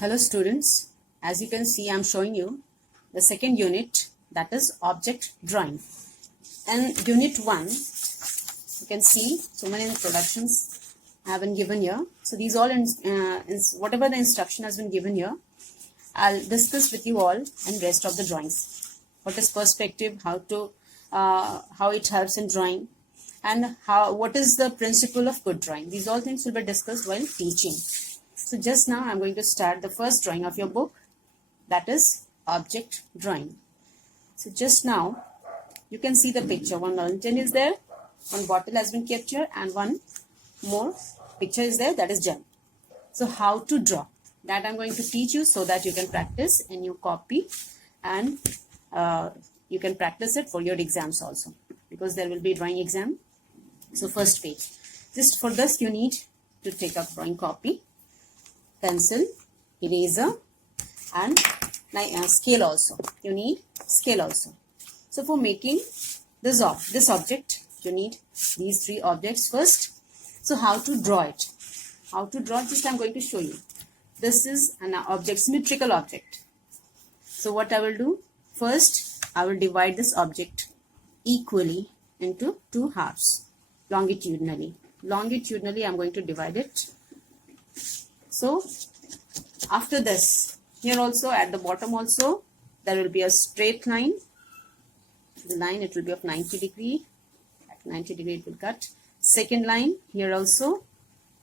Hello students, as you can see I am showing you the second unit, that is object drawing. And unit 1, you can see so many introductions have been given here. So these all whatever the instruction has been given here, I'll discuss with you all and rest of the drawings. What is perspective, how it helps in drawing, and what is the principle of good drawing. These all things will be discussed while teaching. So just now I'm going to start the first drawing of your book, that is object drawing. So just now you can see the picture. One mountain is there, one bottle has been kept here, and one more picture is there, that is gem. So how to draw, that I'm going to teach you so that you can practice in your copy, and you can practice it for your exams also, because there will be drawing exam. So first page, just for this you need to take up drawing copy, pencil, eraser, and scale also. You need scale also. So for making this object, you need these three objects first. So how to draw it? How to draw? Just I'm going to show you. This is an object, symmetrical object. So what I will do? First, I will divide this object equally into two halves, longitudinally. Longitudinally, I'm going to divide it. So after this, here also at the bottom also, there will be a straight line. The line, it will be of 90 degree. At 90 degree it will cut. Second line, here also.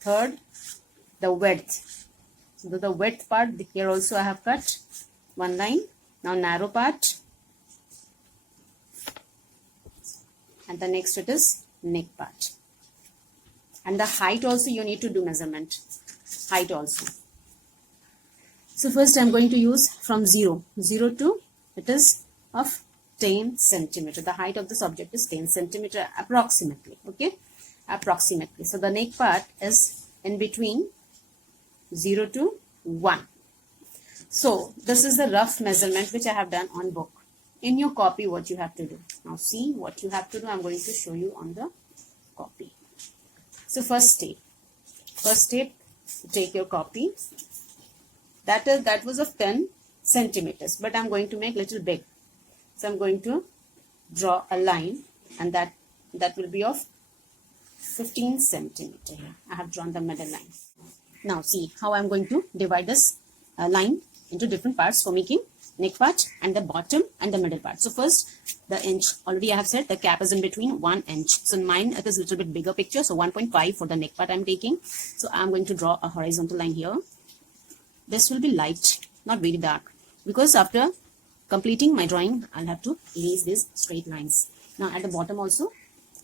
Third, the width. So the width part, here also I have cut one line. Now narrow part. And the next it is neck part. And the height also you need to do measurement. Height also. So first I am going to use from 0 to, it is of 10 centimeter. The height of this object is 10 centimeter approximately. Okay, approximately. So the neck part is in between 0 to 1. So this is the rough measurement which I have done on book. In your copy, what you have to do. Now see what you have to do. I am going to show you on the copy. So first step. Take your copy. That was of 10 centimeters, but I'm going to make little big. So I'm going to draw a line, and that will be of 15 centimeter here. I have drawn the middle line. Now see how I'm going to divide this line into different parts for making neck part and the bottom and the middle part. So first, the inch, already I have said the cap is in between 1 inch. So in mine it is a little bit bigger picture, so 1.5 for the neck part I'm taking. So I'm going to draw a horizontal line here. This will be light, not very dark, because after completing my drawing I'll have to erase these straight lines. Now at the bottom also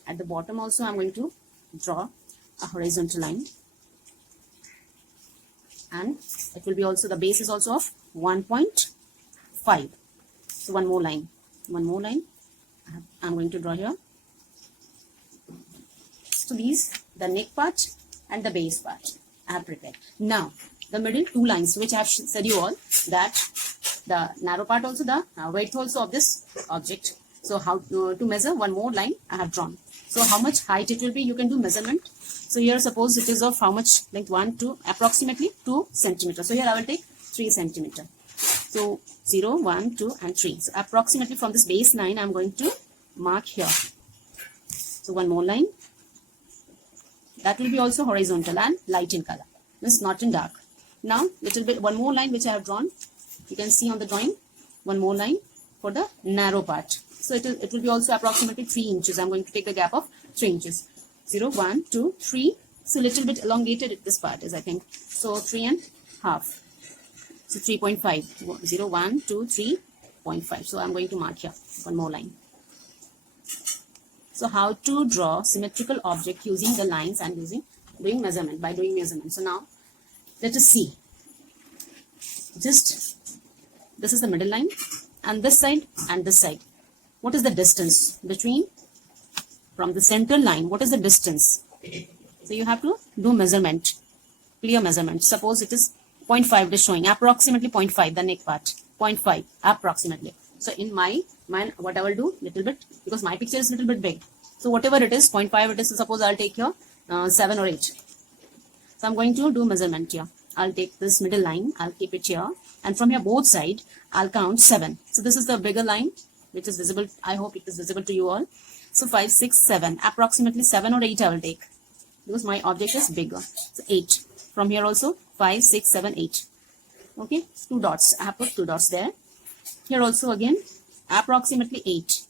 I'm going to draw a horizontal line, and it will be also, the base is also of 1.5. So one more line I'm going to draw here. So these, the neck part and the base part I have prepared. Now the middle two lines which I have said you all, that the narrow part also, the width also of this object. So how to measure, one more line I have drawn. So how much height it will be, you can do measurement. So here suppose it is of how much length, 1 to approximately 2 centimeters. So here I will take 3 centimeter. So 0, 1, 2 and 3. So approximately from this base line I am going to mark here. So one more line. That will be also horizontal and light in color. Means not in dark. Now little bit, one more line which I have drawn. You can see on the drawing, one more line for the narrow part. So it will be also approximately 3 inches. I'm going to take a gap of 3 inches. 0, 1, 2, 3. So little bit elongated this part is, I think. So 3.5. So 3.5. 0, 1, 2, 3.5. So I'm going to mark here one more line. So how to draw symmetrical object using the lines and doing measurement, by doing measurement. So now let us see. Just this is the middle line, and this side and this side. What is the distance between, from the central line, what is the distance? So you have to do measurement, clear measurement. Suppose it is 0.5, it is showing approximately 0.5, the neck part, 0.5 approximately. So in mine, what I will do, little bit, because my picture is little bit big. So whatever it is, 0.5 it is, so suppose I'll take here 7 or 8. So I'm going to do measurement here. I'll take this middle line, I'll keep it here, and from here both side I'll count 7. So this is the bigger line which is visible. I hope it is visible to you all. So 5, 6, 7, approximately 7 or 8 I will take because my object is bigger. So 8. From here also 5, 6, 7, 8. Okay, 2 dots. I have put 2 dots there. Here also again approximately 8.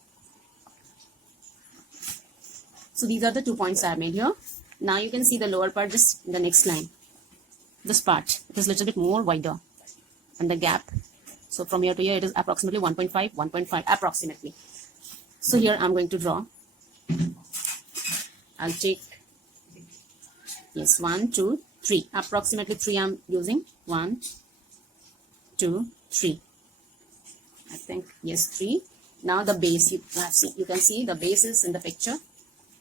So these are the 2 points I have made here. Now you can see the lower part just in the next line. This part, it is a little bit more wider. And the gap, so from here to here, it is approximately 1.5, 1.5 approximately. So here I'm going to draw. I'll take, yes, 1, 2, 3. Approximately 3 I'm using. 1, 2, 3. I think, yes, 3. Now the base, you can see the base is in the picture.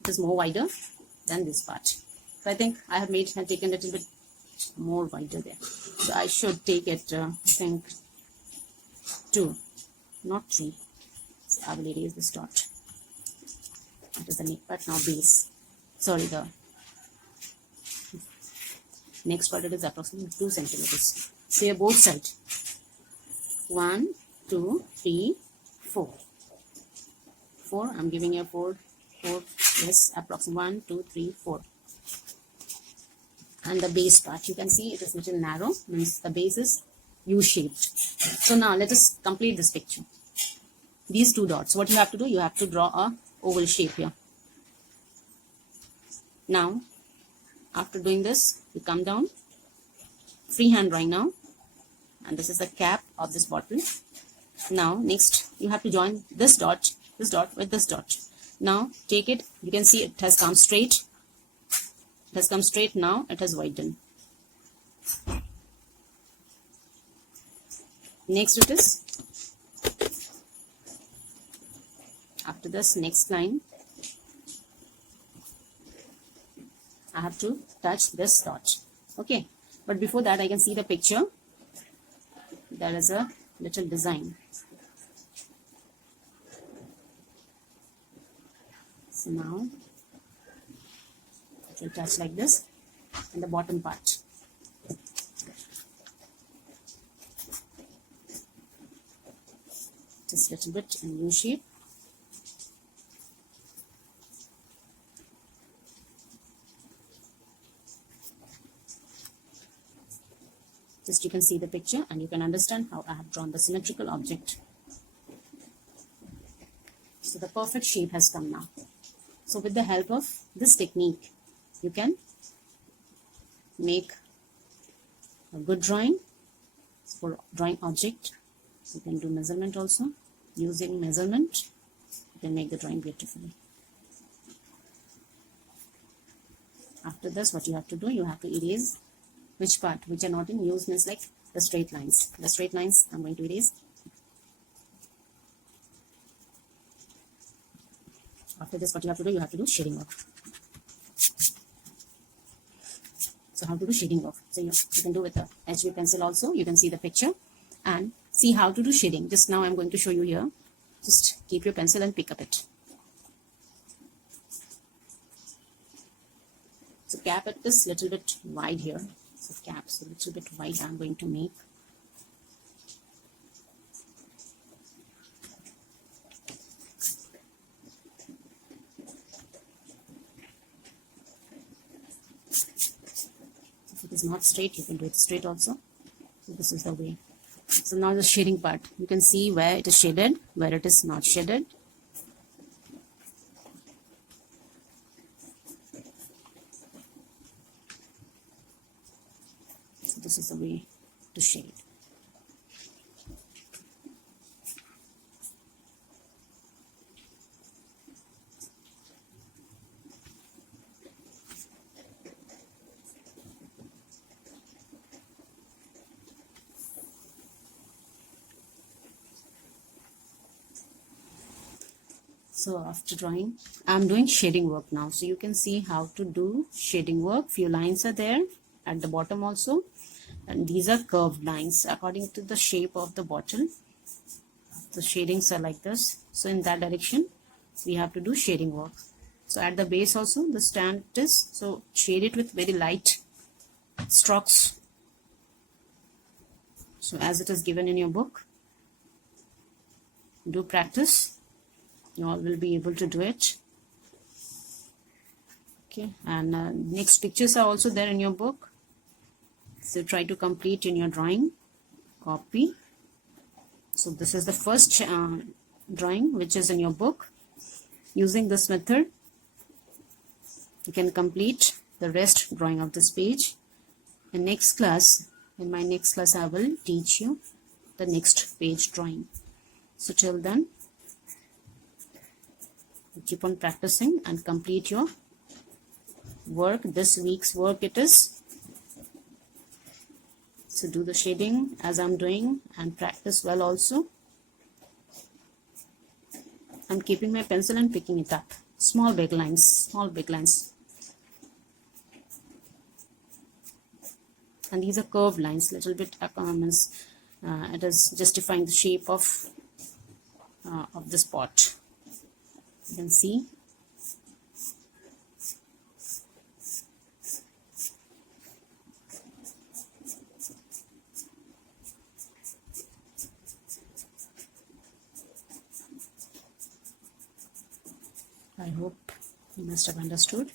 It is more wider than this part. So I think I have taken a little bit more wider there. So I should take it, I think, 2, not 3. So I will erase this dot. That is the neck part. Now base. Sorry, the next part, it is approximately 2 centimeters. So here both sides. 1, 2, 3, 4. 4. I'm giving you 4. 4. Yes, approximately 1, 2, 3, 4. And the base part, you can see it is a little narrow, means the base is U-shaped. So now let us complete this picture. These 2 dots, what you have to do, you have to draw a oval shape here. Now, after doing this, you come down, freehand drawing now, and this is the cap of this bottle. Now, next, you have to join this dot with this dot. Now, take it, you can see it has come straight. It has come straight now, it has widened. Next it is, after this next line, I have to touch this dot. Okay, but before that I can see the picture. There is a little design. So now, will touch like this in the bottom part. Just a little bit in U shape. Just you can see the picture and you can understand how I have drawn the symmetrical object. So the perfect shape has come now. So with the help of this technique, you can make a good drawing for drawing object. You can do measurement also. Using measurement, you can make the drawing beautifully. After this, what you have to do, you have to erase which part which are not in use, means like the straight lines. The straight lines I'm going to erase. After this, what you have to do, you have to do shading work. So how to do shading work? So you can do with the HB pencil also. You can see the picture and see how to do shading. Just now I'm going to show you here. Just keep your pencil and pick up it. So cap it is little bit wide here. So caps a little bit wide I'm going to make. If it is not straight, you can do it straight also. So this is the way. So now the shading part. You can see where it is shaded, where it is not shaded. So this is the way to shade. So after drawing, I'm doing shading work now. So you can see how to do shading work. Few lines are there at the bottom also. And these are curved lines according to the shape of the bottle. The shadings are like this. So in that direction, we have to do shading work. So at the base also, the stand is, so shade it with very light strokes. So as it is given in your book, do practice. You all will be able to do it. Okay, and next pictures are also there in your book. So try to complete in your drawing. Copy. So this is the first drawing which is in your book. Using this method, you can complete the rest drawing of this page. In my next class, I will teach you the next page drawing. So till then, keep on practicing and complete your work. This week's work it is. So do the shading as I'm doing and practice well also. I'm keeping my pencil and picking it up. Small big lines, small big lines. And these are curved lines, little bit it is justifying the shape of this pot. You can see. I hope you must have understood.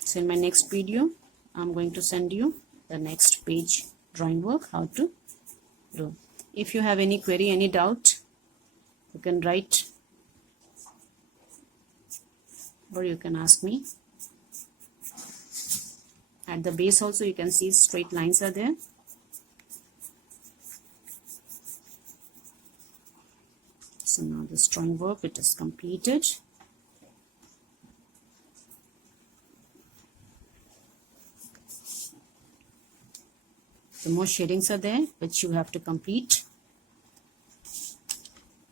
So in my next video, I'm going to send you the next page drawing work, how to do. If you have any query, any doubt, you can write or you can ask me. At the base also you can see straight lines are there. So now this drawing work, it is completed. The more shadings are there which you have to complete.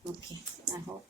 Okay, I hope